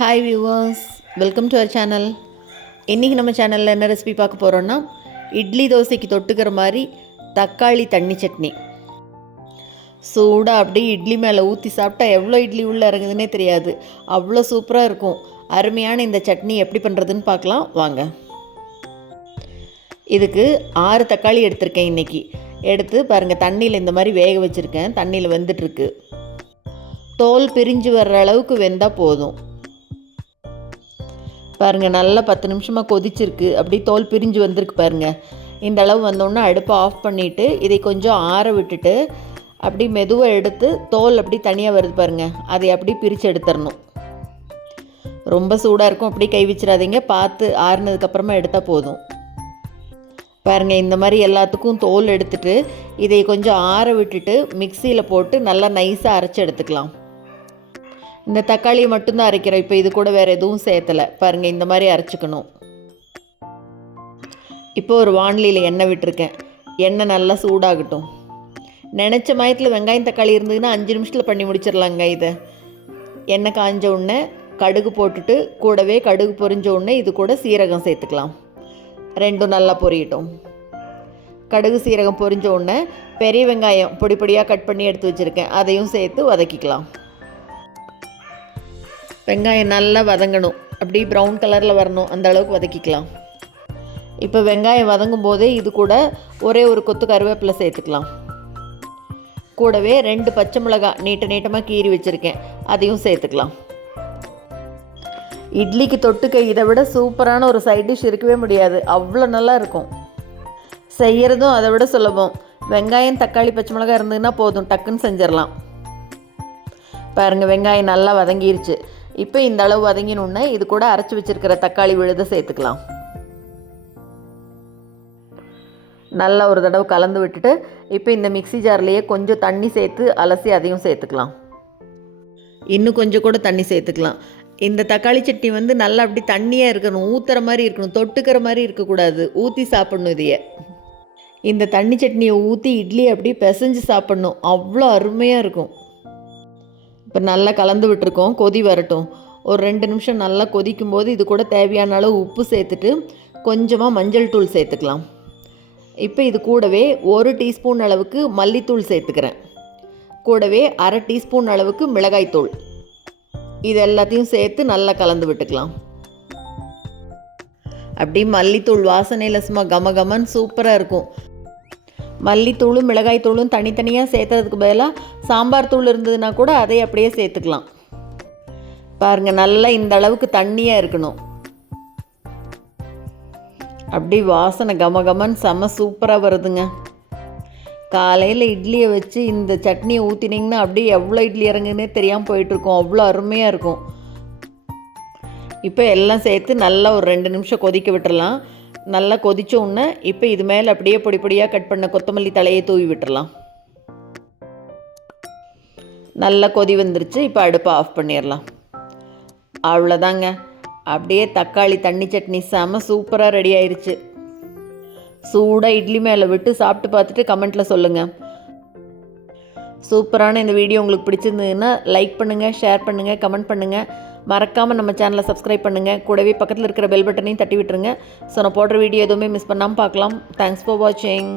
Hi viewers welcome to our channel இன்றைக்கி நம்ம சேனலில் என்ன ரெசிபி பார்க்க போகிறோன்னா இட்லி தோசைக்கு தொட்டுக்கிற மாதிரி தக்காளி தண்ணி சட்னி. சூடாக அப்படியே இட்லி மேலே ஊற்றி சாப்பிட்டா எவ்வளோ இட்லி உள்ளே இறங்குதுன்னே தெரியாது. அவ்வளோ சூப்பராக இருக்கும். அருமையான இந்த சட்னி எப்படி பண்ணுறதுன்னு பார்க்கலாம். வாங்க. இதுக்கு ஆறு தக்காளி எடுத்திருக்கேன் இன்றைக்கி எடுத்து பாருங்கள் தண்ணியில் இந்த மாதிரி வேக வச்சுருக்கேன். தண்ணியில் வெந்துட்டுருக்கு. தோல் பிரிஞ்சு வர்ற அளவுக்கு வெந்தால் போதும். பாருங்கள் நல்லா பத்து நிமிஷமாக கொதிச்சிருக்கு. அப்படி தோல் பிரிஞ்சு வந்திருக்கு பாருங்கள் இந்த அளவு வந்தோடனே அடுப்பை ஆஃப் பண்ணிவிட்டு இதை கொஞ்சம் ஆற விட்டுட்டு அப்படி மெதுவாக எடுத்து தோல் அப்படி தனியாக வருது பாருங்கள் அதை அப்படி பிரித்து எடுத்துடணும். ரொம்ப சூடாக இருக்கும். அப்படி கை வச்சிடாதீங்க. பார்த்து ஆறுனதுக்கப்புறமா எடுத்தால் போதும். பாருங்கள் இந்த மாதிரி எல்லாத்துக்கும் தோல் எடுத்துட்டு இதை கொஞ்சம் ஆற விட்டுட்டு மிக்சியில் போட்டு நல்லா நைஸாக அரைச்சி எடுத்துக்கலாம். இந்த தக்காளியை மட்டும்தான் அரைக்கிறோம். இப்போ இது கூட வேறு எதுவும் சேர்த்தலை. பாருங்கள் இந்த மாதிரி அரைச்சிக்கணும். இப்போ ஒரு வானிலையில் எண்ணெய் விட்டுருக்கேன். எண்ணெய் நல்லா சூடாகட்டும். நினச்ச மயத்தில் வெங்காயம் தக்காளி இருந்ததுன்னா அஞ்சு நிமிஷத்தில் பண்ணி முடிச்சிடலாங்க இதை. எண்ணெய் காஞ்ச உடனே கடுகு போட்டுட்டு கூடவே கடுகு பொரிஞ்ச உடனே இது கூட சீரகம் சேர்த்துக்கலாம். ரெண்டும் நல்லா பொரியட்டும். கடுகு சீரகம் பொரிஞ்ச உடனே பெரிய வெங்காயம் பொடி பொடியாக கட் பண்ணி எடுத்து வச்சுருக்கேன். அதையும் சேர்த்து வதக்கிக்கலாம். வெங்காயம் நல்லா வதங்கணும். அப்படி ப்ரௌன் கலரில் வரணும். அந்த அளவுக்கு வதக்கிக்கலாம். இப்போ வெங்காயம் வதங்கும் போதே இது கூட ஒரே ஒரு கொத்து கருவேப்பிலை சேர்த்துக்கலாம். கூடவே ரெண்டு பச்சை மிளகாய் நீட்ட நீட்டமாக கீறி வச்சுருக்கேன். அதையும் சேர்த்துக்கலாம். இட்லிக்கு தொட்டுக்க இதை விட சூப்பரான ஒரு சைட் டிஷ் இருக்கவே முடியாது. அவ்வளோ நல்லா இருக்கும். செய்கிறதும் அதை விட சுலபம். வெங்காயம் தக்காளி பச்சை மிளகாய் இருந்ததுன்னா போதும். டக்குன்னு செஞ்சிடலாம். பாருங்கள் வெங்காயம் நல்லா வதங்கிருச்சு. இப்போ இந்த அளவு வதங்கினோடனே இது கூட அரைச்சி வச்சுருக்கிற தக்காளி விழுத சேர்த்துக்கலாம். நல்லா ஒரு தடவை கலந்து விட்டுட்டு இப்போ இந்த மிக்சி ஜார்லேயே கொஞ்சம் தண்ணி சேர்த்து அலசி அதையும் சேர்த்துக்கலாம். இன்னும் கொஞ்சம் கூட தண்ணி சேர்த்துக்கலாம். இந்த தக்காளி சட்னி வந்து நல்லா அப்படி தண்ணியாக இருக்கணும் ஊற்றுற மாதிரி இருக்கணும் தொட்டுக்கிற மாதிரி இருக்கக்கூடாது ஊற்றி சாப்பிடணும் இதையே. இந்த தண்ணி சட்னியை ஊற்றி இட்லி அப்படி பிசைஞ்சு சாப்பிடணும். அவ்வளோ அருமையாக இருக்கும். இப்போ நல்லா கலந்து விட்டுருக்கோம் கொதி வரட்டும். ஒரு ரெண்டு நிமிஷம் நல்லா கொதிக்கும் போது இது கூட தேவையான அளவு உப்பு சேர்த்துட்டு கொஞ்சமாக மஞ்சள் தூள் சேர்த்துக்கலாம். இப்போ இது கூடவே ஒரு டீஸ்பூன் அளவுக்கு மல்லித்தூள் சேர்த்துக்கிறேன். கூடவே அரை டீஸ்பூன் அளவுக்கு மிளகாய்த்தூள் இது எல்லாத்தையும் சேர்த்து நல்லா கலந்து விட்டுக்கலாம். அப்படி மல்லித்தூள் வாசனையில் சும்மா கம கமன்னு சூப்பராக இருக்கும். மல்லித்தூளும் மிளகாய்த்தூளும் தனித்தனியாக சேர்த்ததுக்கு பதிலாக சாம்பார் தூள் இருந்ததுன்னா கூட அதை அப்படியே சேர்த்துக்கலாம். பாருங்கள் நல்லா இந்த அளவுக்கு தண்ணியாக இருக்கணும். அப்படி வாசனை கம கமன்னு செம்ம சூப்பராக வருதுங்க. காலையில் இட்லியை வச்சு இந்த சட்னியை ஊற்றினீங்கன்னா அப்படியே எவ்வளோ இட்லி இறங்குன்னே தெரியாமல் போயிட்டுருக்கோம். அவ்வளோ அருமையாக இருக்கும். இப்போ எல்லாம் சேர்த்து நல்லா ஒரு ரெண்டு நிமிஷம் கொதிக்க விட்டுறலாம். நல்லா கொதிச்ச உடனே இப்போ இது மேலே அப்படியே பொடி பொடியாக கட் பண்ண கொத்தமல்லி தலையை தூவி விட்டுறலாம். நல்லா கொதி வந்துருச்சு இப்போ அடுப்பை ஆஃப் பண்ணிடலாம். அவ்வளோதாங்க அப்படியே தக்காளி தண்ணி சட்னி செம சூப்பராக ரெடி ஆயிடுச்சு சூடாக இட்லி மேலே விட்டு சாப்பிட்டு பார்த்துட்டு கமெண்ட்டில் சொல்லுங்கள் சூப்பரான இந்த வீடியோ உங்களுக்கு பிடிச்சிருந்ததுன்னா லைக் பண்ணுங்கள் ஷேர் பண்ணுங்கள் கமெண்ட் பண்ணுங்கள் மறக்காமல் நம்ம சேனலை சப்ஸ்கிரைப் பண்ணுங்கள் கூடவே பக்கத்தில் இருக்கிற பெல் பட்டனையும் தட்டி விட்டுருங்க. ஸோ நான் போடுற வீடியோ எதுவுமே மிஸ் பண்ணாமல் பார்க்கலாம். தேங்க்ஸ் ஃபார் வாட்சிங்